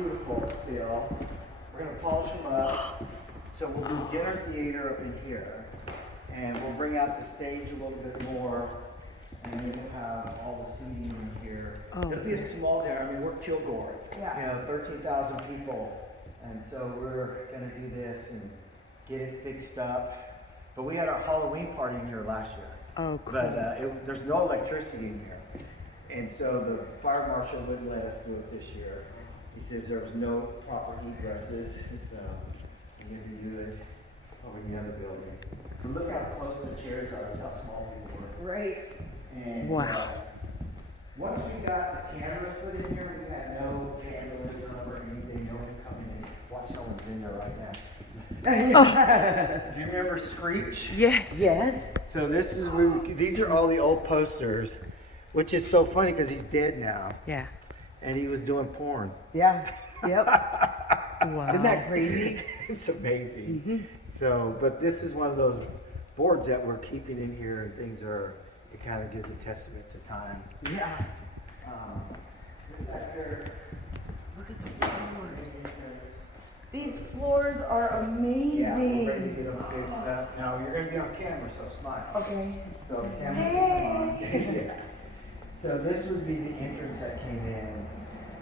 beautiful still. We're gonna polish them up. So we'll do dinner theater up in here. And we'll bring out the stage a little bit more. And then we'll have all the seating in here. Oh, It'll be a small dinner. I mean, we're Kilgore. Yeah. You know, 13,000 people. And so we're gonna do this and get it fixed up. But we had our Halloween party in here last year. Oh, cool. But there's no electricity in here. And so the fire marshal wouldn't let us do it this year. He says there was no proper egresses, so we had to do it over in the other building. But look how close the chairs are, that's how small we were. Right. And Wow. once we got the cameras put in here, we had no vandalism or anything, no one coming in. Watch, someone's in there right now. Oh. Do you remember Screetch? Yes. Yes. So this is these are all the old posters, which is so funny because he's dead now, Yeah. and he was doing porn. Yeah. Yep. Wow. Isn't that crazy? It's amazing. Mm-hmm. So, but this is one of those boards that we're keeping in here, and things are. It kind of gives a testament to time. Yeah. This back here, Look at the floors. These floors are amazing. yeah, we're ready to get them fixed up. Now you're going to be on camera, so smile. Okay. So camera. Hey. Yeah. So this would be the entrance that came in.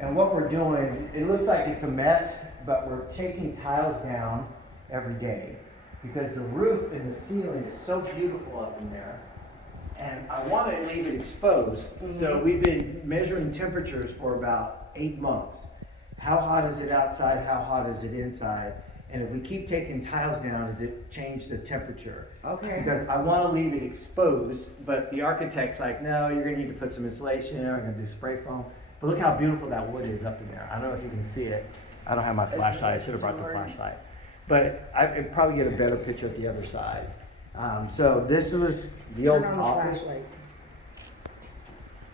And what we're doing, it looks like it's a mess, but we're taking tiles down every day because the roof and the ceiling is so beautiful up in there. And I want to leave it exposed. So we've been measuring temperatures for about 8 months. How hot is it outside? How hot is it inside? And if we keep taking tiles down, does it change the temperature? Okay. Because I want to leave it exposed, but the architect's like, no, you're going to need to put some insulation in, I'm going to do spray foam. But look how beautiful that wood is up in there. I don't know if you can see it. I don't have my flashlight. I should have brought the flashlight. But I'd probably get a better picture at the other side. So this was the old Turn on the office. flashlight.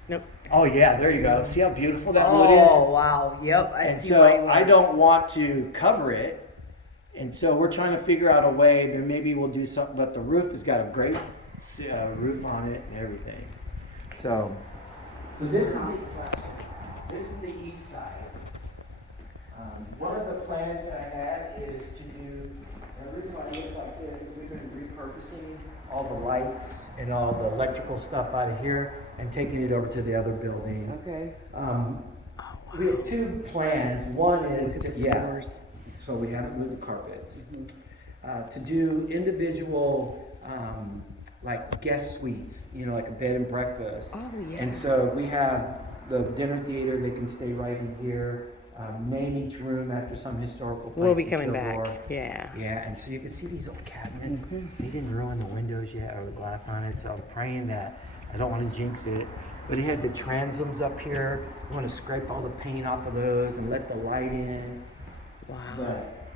Nope. Oh yeah, there you go. See how beautiful that wood is? Oh wow. Yep. I And see so why you I want. don't want to cover it. And so we're trying to figure out a way that maybe we'll do something, but the roof has got a great roof on it and everything. So this is the east side. One of the plans that I had is to do, and the reason why it looks like this is we've been repurposing all the lights and all the electrical stuff out of here and taking it over to the other building. Okay. We have two plans. One is Look at to, the floors. so we haven't moved the carpets. To do individual, like guest suites, you know, like a bed and breakfast. Oh, yeah. And so we have the dinner theater, they can stay right in here. Name each room after some historical place. We'll be in coming Kilgore. back. Yeah. Yeah, and so you can see these old cabinets. They didn't ruin the windows yet or the glass on it, so I'm praying that I don't want to jinx it. But he had the transoms up here. You want to scrape all the paint off of those and let the light in. Wow. But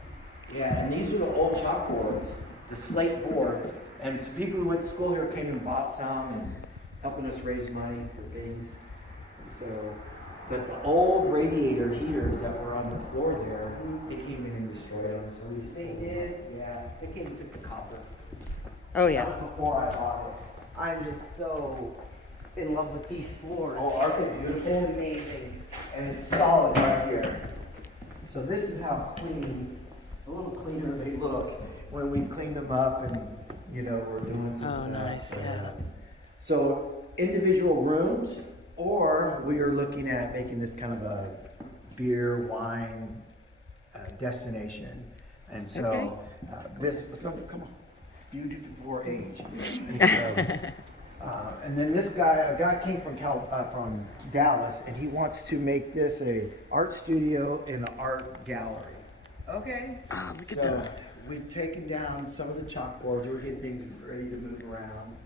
yeah, and these are the old chalkboards, the slate boards. And so people who went to school here came and bought some and helping us raise money for things. So, but the old radiator heaters that were on the floor there, they came in and destroyed them. So we just They did? Yeah, they came and took the copper. Oh, That yeah. was before I bought it. I'm just so in love with these floors. Oh, aren't they beautiful? It's amazing. And it's solid right here. So this is how clean, a little cleaner they look when we clean them up and, you know, we're doing some Oh, stuff. nice, yeah. So individual rooms, or we are looking at making this kind of a beer, wine destination. And so Okay. this, come on, beautiful for age. And so, and then this guy, a guy came from from Dallas, and he wants to make this a art studio and an art gallery. Okay. Oh, look at So that. we've taken down some of the chalkboards. We're getting things ready to move around.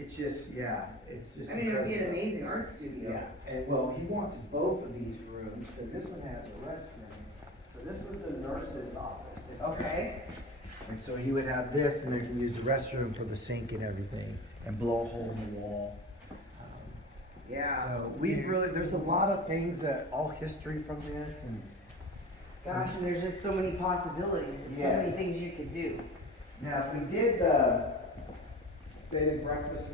It's just, yeah, it's just. I mean, it would be an incredible. amazing art studio. Yeah, and well, he wants both of these rooms because this one has a restroom. So this was the nurse's office. Okay. And so he would have this, and they can use the restroom for the sink and everything, and blow a hole in the wall. Yeah. So we've really, there's a lot of things that, all history from this, and Gosh, and there's just so many possibilities, so Yes. many things you could do. now if we did the bed and breakfasts,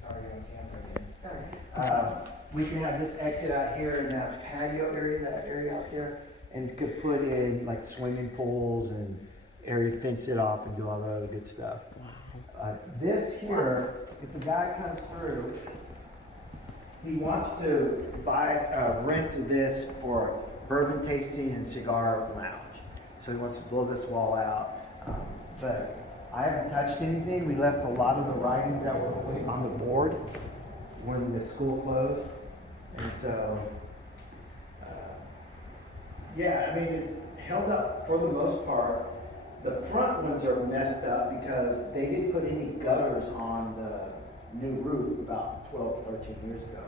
sorry, on camera again. Sorry. we can have this exit out here in that patio area, that area out there, and could put in like swimming pools and area, fence it off and do all the other good stuff. This here, if the guy comes through, he wants to rent this for bourbon tasting and cigar lounge. So he wants to blow this wall out. But I haven't touched anything. We left a lot of the writings that were on the board when the school closed. And so, yeah, I mean, it's held up for the most part. The front ones are messed up because they didn't put any gutters on the new roof about 12, 13 years ago.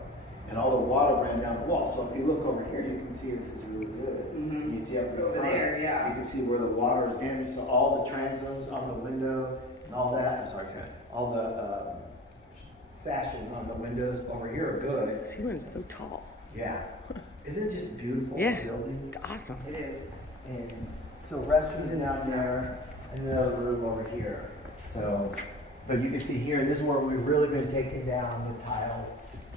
And all the water ran down the wall. So if you look over here, you can see this is really good. Mhm. You see up Over there, yeah. You can see where the water is damaged. So all the transoms on the window and all that, all the sashes on the windows over here are good. Ceiling's so tall. Yeah. Isn't it just beautiful Yeah. building? It's awesome. It is. And so restrooms down there, and another room over here. So, but you can see here, this is where we've really been taking down the tiles,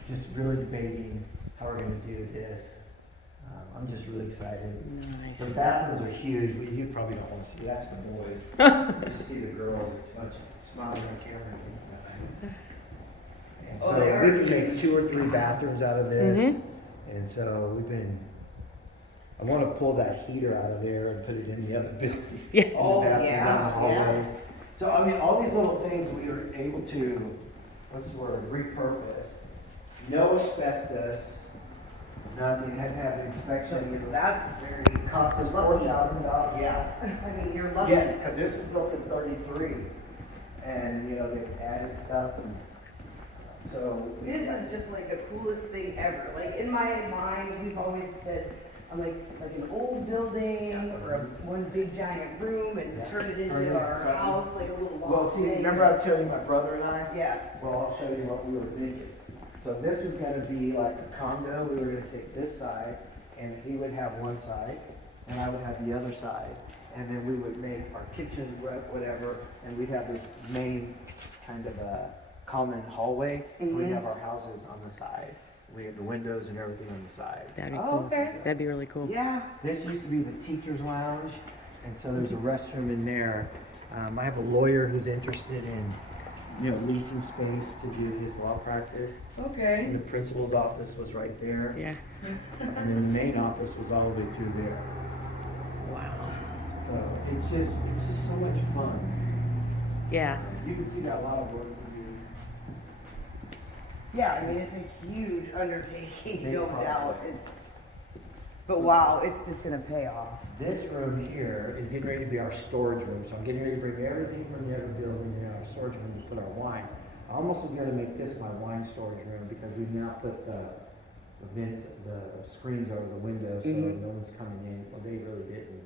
just really debating how we're gonna do this. I'm just really excited. Nice. The bathrooms are huge, but you probably don't wanna see, that's the boys. Just see the girls, it's much smiling on camera. And Oh, so they are we can make 2 or 3 bathrooms out of this. Mhm. And so I want to pull that heater out of there and put it in the other building. Yeah. In the Oh, bathroom, yeah, down the hallways. yeah. So, I mean, all these little things we are able to, what's the word, repurpose. No asbestos, nothing, had to have an inspection. That's very. It cost us $4,000, yeah. I mean, you're lucky. Yes, because this was built in 33, and, you know, they've added stuff, and so. This is just like the coolest thing ever. Like in my mind, we've always said, I'm like an old building or one big giant room and Yes. turn it Turn it into into our something. house, like a little Well, loft see, thing. remember I was telling you my brother and I? Yeah. Well, I'll show you what we were thinking. So this was gonna be like a condo, we were gonna take this side, and he would have one side, and I would have the other side. And then we would make our kitchen, whatever, and we'd have this main kind of a common hallway. and We'd Mhm. have our houses on the side. We had the windows and everything on the side. That'd be Oh, cool. okay. That'd be really cool. Yeah. This used to be the teacher's lounge, and so there's a restroom in there. I have a lawyer who's interested in, leasing space to do his law practice. And Okay. the principal's office was right there, Yeah. and then the main office was all the way through there. Wow. So it's just so much fun. Yeah. You can see that a lot of work we do. Yeah, I mean, it's a huge undertaking, Big no project. doubt. But wow, it's just gonna pay off. This room here is getting ready to be our storage room, so I'm getting ready to bring everything from the other building in our storage room to put our wine. I almost was gonna make this my wine storage room because we've now put the screens over the windows so Mhm. no one's coming in. Well, they really didn't.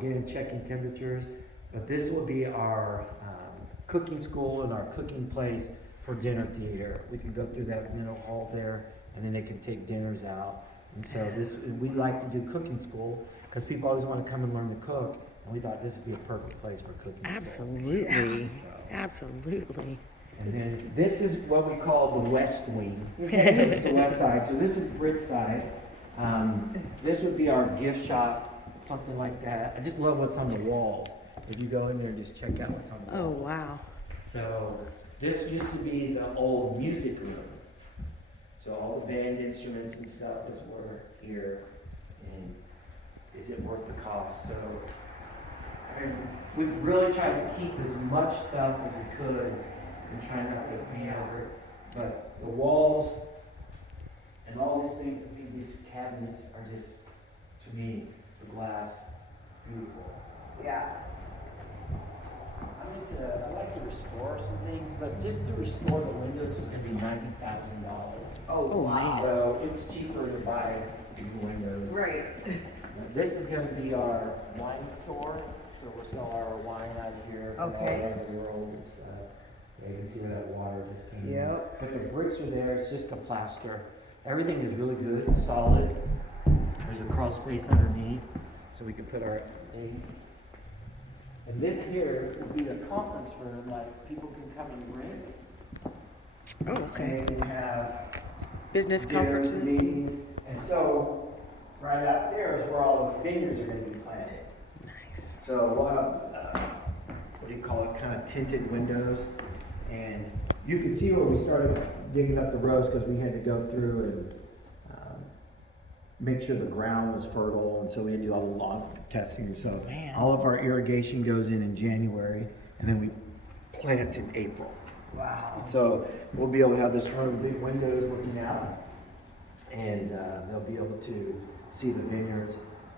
Getting checking temperatures, but this will be our cooking school and our cooking place for dinner theater. We can go through that middle hall there, and then they can take dinners out. And so we like to do cooking school because people always want to come and learn to cook, and we thought this would be a perfect place for cooking school. Absolutely. So- Absolutely. And then this is what we call the west wing. So it's the west side. So this is Britt's side. This would be our gift shop, something like that. I just love what's on the walls. If you go in there and just check out what's on the Oh, walls. wow. So this used to be the old music room. So all the band instruments and stuff were here. And is it worth the cost? So we've really tried to keep as much stuff as we could and try not to paint over it. But the walls and all these things, I think these cabinets are just, to me, the glass, beautiful. Yeah. I like to restore some things, but just to restore the windows is gonna be $90,000. Oh, wow. So it's cheaper to buy new windows. Right. This is gonna be our wine store, so we'll sell our wine out of here from all Okay. over the world. It's, yeah, you can see where that water just came in. Yep. But the bricks are there, it's just the plaster. Everything is really good, it's solid. There's a crawl space underneath, so we can put our things. And this here would be the conference room, like people can come and rent. Oh, okay. And they can have Business dinner, conferences. meetings. And so, right out there is where all the vineyards are gonna be planted. Nice. So we'll have, what do you call it, kind of tinted windows. And you can see where we started digging up the rows because we had to go through and make sure the ground was fertile. And so we had to do all the lawn testing. So Man. all of our irrigation goes in January and then we plant in April. Wow. So we'll be able to have this room with big windows looking out, and they'll be able to see the vineyards.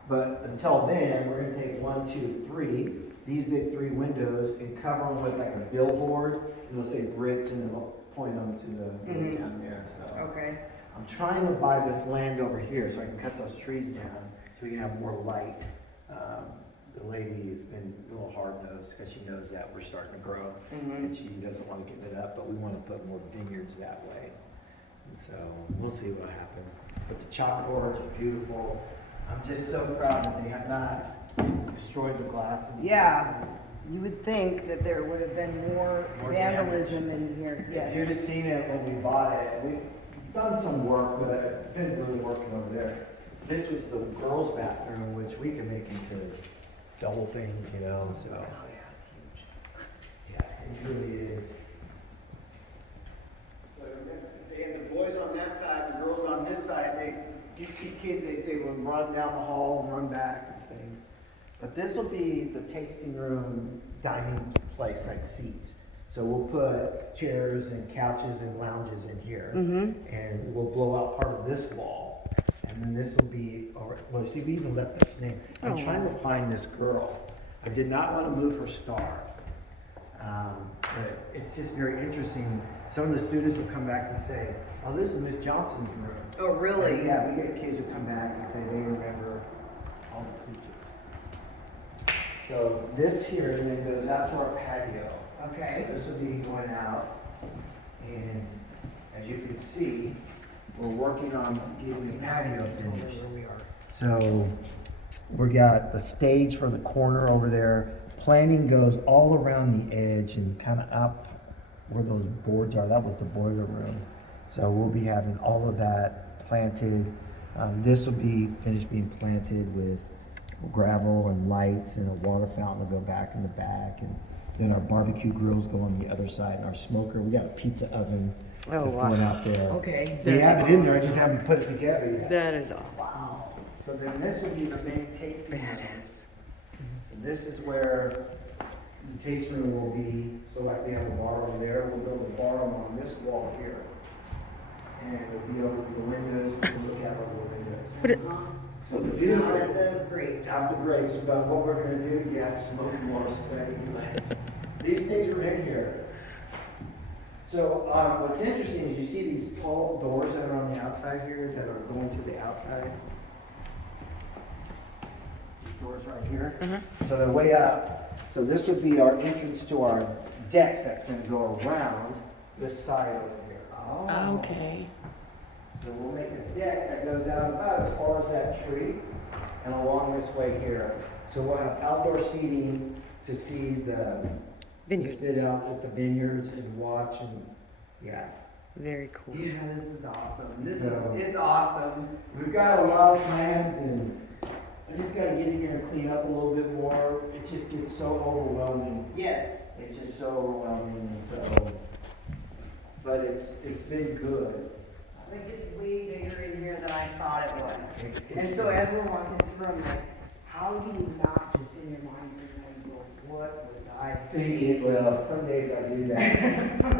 But until then, we're going to take 1, 2, 3, these big 3 windows, and cover them with like a billboard, and it'll say Britt, and it'll point them to the road down there. So Okay. I'm trying to buy this land over here so I can cut those trees down so we can have more light. The lady has been a little hard-nosed because she knows that we're starting to grow, and she doesn't want to give it up, but we want to put more vineyards that way. And so we'll see what happens. But the chalkboards are beautiful. I'm just so proud that they have not destroyed the glass. Yeah. You would think that there would have been more More vandalism in here. If you'd have seen it when we bought it, we've done some work, but I've been really working over there. This was the girls' bathroom, which we can make into double things, you know, so. Oh, yeah, it's huge. Yeah, it really is. And the boys on that side, the girls on this side, you see kids, they say, we'll run down the hall and run back and things. But this will be the tasting room, dining place, like seats. So we'll put chairs and couches and lounges in here. And we'll blow out part of this wall. And then this will be, well, see, we even left this name. I'm trying to find this girl. I did not want to move her star. But it's just very interesting. Some of the students will come back and say, oh, this is Miss Johnson's room. Oh, really? And yeah, we get kids who come back and say they remember all the teachers. So this here then goes out to our patio. Okay. So this will be going out. And as you can see, we're working on getting the patio finished. So we got the stage for the corner over there. Planning goes all around the edge and kind of up where those boards are. That was the boiler room. So we'll be having all of that planted. This will be finished being planted with gravel and lights, and a water fountain will go back in the back. And then our barbecue grills go on the other side, and our smoker. We got a pizza oven that's going out there. Okay. We have it in there, I just haven't put it together yet. That is awesome. Wow. So then this will be the main tasting room. Badass. So this is where the tasting room will be. So like we have a bar over there, we'll build a bar on this wall here. And it'll be over the windows, we can look out over the windows. But it, So the beautiful, Out the grapes. out the grapes, but what we're gonna do, yes, smoke more, spreading less. These things are in here. So, what's interesting is you see these tall doors that are on the outside here that are going to the outside. These doors right here. So they're way up. So this would be our entrance to our deck that's gonna go around this side over here. okay. So we'll make a deck that goes out about as far as that tree and along this way here. So we'll have outdoor seating to see the, Vineyard. to sit out at the vineyards and watch and, yeah. Very cool. Yeah, this is awesome. So- It's awesome. We've got a lot of plans and I just gotta get in here and clean up a little bit more. It just gets so overwhelming. Yes. It's just so overwhelming and so, but it's been good. I think it's way bigger in here than I thought it was. And so as we're walking through, I'm like, how do you not just in your mind sometimes go, what was I Thinking, well, some days I do that.